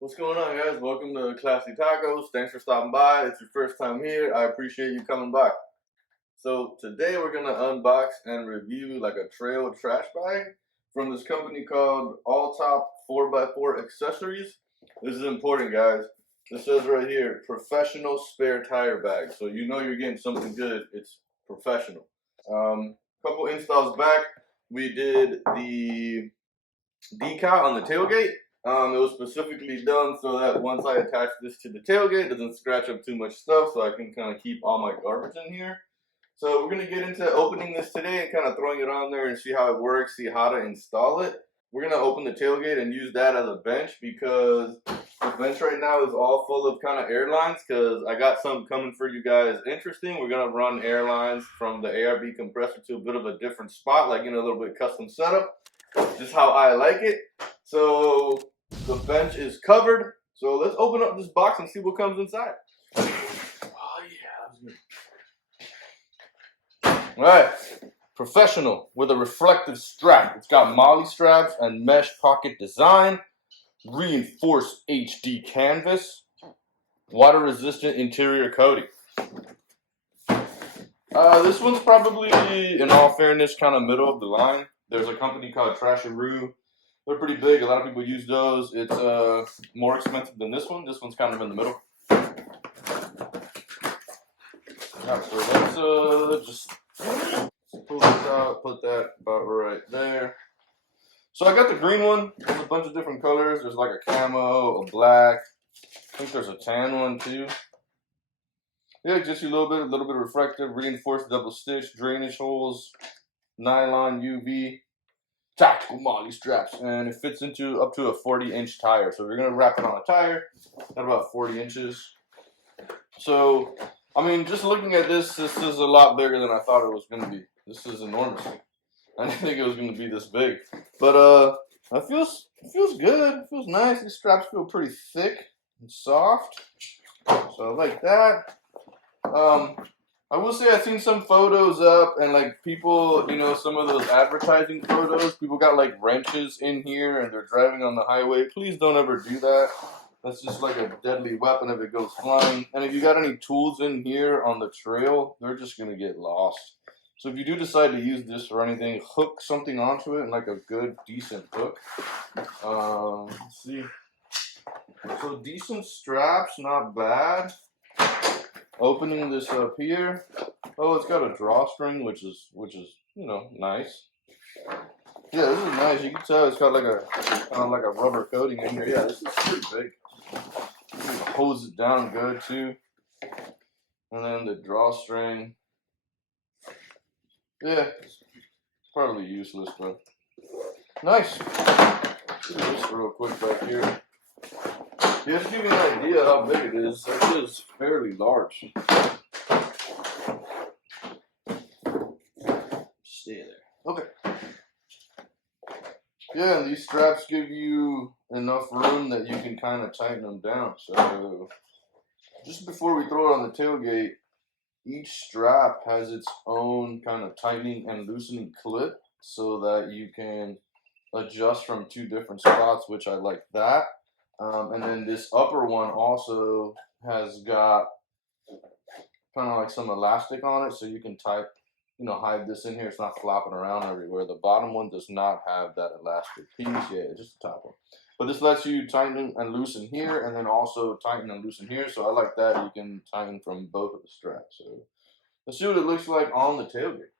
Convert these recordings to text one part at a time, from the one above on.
What's going on, guys? Welcome to Classy Tacos. Thanks for stopping by. It's your first time here. I appreciate you coming by. So today we're gonna unbox and review like a trail trash bag from this company called All Top 4x4 Accessories. This is important, guys. This says right here, professional spare tire bag. So you know you're getting something good. It's professional. Couple installs back, we did the decal on the tailgate. It was specifically done so that once I attach this to the tailgate, it doesn't scratch up too much stuff, so I can kind of keep all my garbage in here. So we're going to get into opening this today and kind of throwing it on there and see how it works, see how to install it. We're going to open the tailgate and use that as a bench because the bench right now is all full of kind of airlines because I got something coming for you guys interesting. We're going to run airlines from the ARB compressor to a bit of a different spot, like, a little bit custom setup. Just how I like it. So the bench is covered. So let's open up this box and see what comes inside. Oh yeah, that was good. All right, professional with a reflective strap. It's got molly straps and mesh pocket design, reinforced HD canvas, water resistant interior coating. This one's probably, in all fairness, kind of middle of the line. There's a company called Trasharoo. They're pretty big. A lot of people use those. It's more expensive than this one. This one's kind of in the middle. Right, so let's just pull this out, put that about right there. So I got the green one. There's a bunch of different colors. There's like a camo, a black. I think there's a tan one too. Yeah, just a little bit reflective, reinforced double stitch, drainage holes, nylon UV, tactical molly straps, and it fits into up to a 40-inch tire. So we're gonna wrap it on a tire at about 40 inches. So, I mean, just looking at this is a lot bigger than I thought it was gonna be. This is enormous. I didn't think it was gonna be this big, but it feels good. It feels nice. These straps feel pretty thick and soft, so I like that. I will say I've seen some photos up and like people, some of those advertising photos, people got like wrenches in here and they're driving on the highway. Please don't ever do that. That's just like a deadly weapon if it goes flying. And if you got any tools in here on the trail, they're just going to get lost. So if you do decide to use this or anything, hook something onto it and like a good, decent hook. Let's see. So decent straps, not bad. Opening this up here. Oh, it's got a drawstring, which is nice. Yeah, this is nice. You can tell it's got like a kind of like a rubber coating in here. Yeah, this is pretty big. It holds it down good too. And then the drawstring. Yeah, it's probably useless, but nice. Do this real quick back here. Just to give you an idea how big it is, it is fairly large. Stay there. Okay. Yeah, and these straps give you enough room that you can kind of tighten them down. So just before we throw it on the tailgate, each strap has its own kind of tightening and loosening clip so that you can adjust from two different spots, which I like that. And then this upper one also has got kind of like some elastic on it, so you can hide this in here. It's not flopping around everywhere. The bottom one does not have that elastic piece. Yeah, just the top one. But this lets you tighten and loosen here, and then also tighten and loosen here. So I like that. You can tighten from both of the straps. So let's see what it looks like on the tailgate.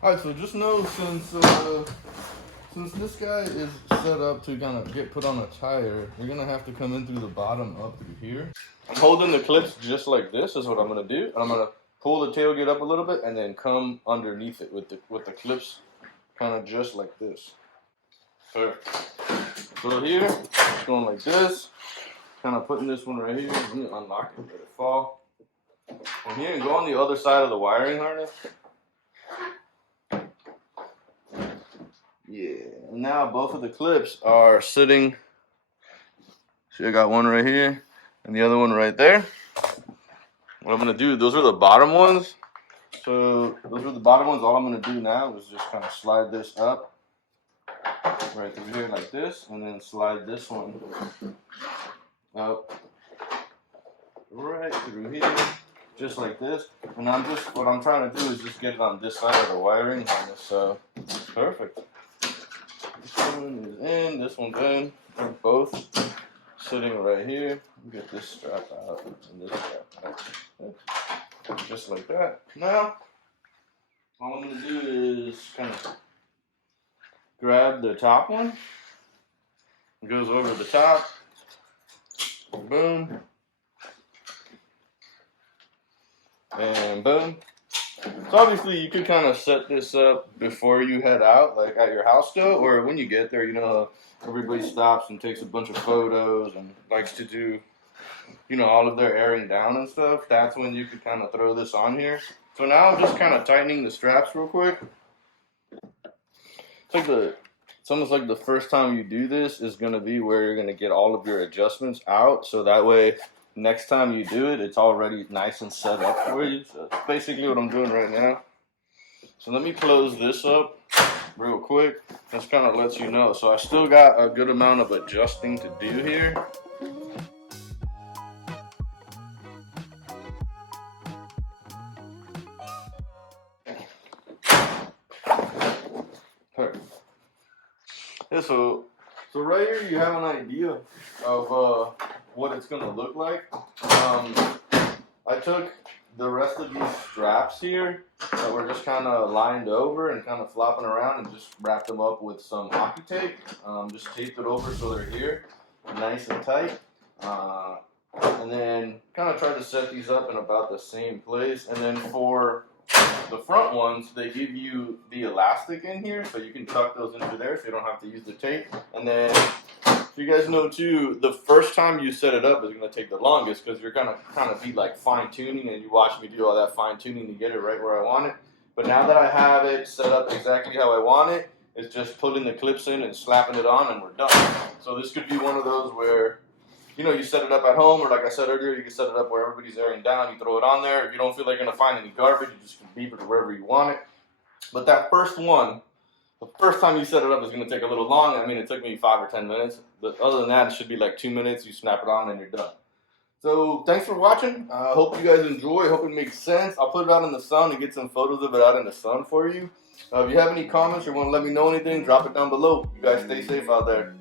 All right, so just know since this guy is set up to kind of get put on a tire, you're going to have to come in through the bottom up through here. I'm holding the clips just like this is what I'm going to do. And I'm going to pull the tailgate up a little bit and then come underneath it with the clips kind of just like this. Perfect. So here, it's going like this. Kind of putting this one right here. Let me unlock it, let it fall. From here, and go on the other side of the wiring harness. Yeah, and now both of the clips are sitting. See, I got one right here and the other one right there. What I'm gonna do, those are the bottom ones. So those are the bottom ones. All I'm gonna do now is just kind of slide this up right through here like this, and then slide this one up right through here, just like this. And what I'm trying to do is just get it on this side of the wiring harness. So perfect. This one is in, this one's in. They're both sitting right here. Get this strap out and this strap out. Just like that. Now, all I'm going to do is kind of grab the top one. It goes over the top. Boom. And boom. So obviously you could kind of set this up before you head out, like at your house though, or when you get there, you know, everybody stops and takes a bunch of photos and likes to do, you know, all of their airing down and stuff. That's when you could kind of throw this on here. So now I'm just kind of tightening the straps real quick. It's almost like the first time you do this is going to be where you're going to get all of your adjustments out. So that way, next time you do it, it's already nice and set up for you. So that's basically what I'm doing right now. So let me close this up real quick. This kind of lets you know. So I still got a good amount of adjusting to do here. Perfect. Yeah, so right here you have an idea of what it's gonna look like. I took the rest of these straps here that were just kind of lined over and kind of flopping around and just wrapped them up with some hockey tape. Just taped it over so they're here, nice and tight. And then kind of tried to set these up in about the same place. And then for the front ones, they give you the elastic in here, so you can tuck those into there so you don't have to use the tape. And then, so you guys know too, the first time you set it up is going to take the longest because you're going to kind of be like fine-tuning, and you watch me do all that fine-tuning to get it right where I want it. But now that I have it set up exactly how I want it, it's just putting the clips in and slapping it on and we're done. So this could be one of those where, you know, you set it up at home, or like I said earlier, you can set it up where everybody's airing down, you throw it on there. If you don't feel like you're going to find any garbage, you just can leave it wherever you want it. But that first one, the first time you set it up is going to take a little long. I mean, it took me 5 or 10 minutes. But other than that, it should be like 2 minutes. You snap it on and you're done. So thanks for watching. I hope you guys enjoy. I hope it makes sense. I'll put it out in the sun and get some photos of it out in the sun for you. If you have any comments or want to let me know anything, drop it down below. You guys stay safe out there.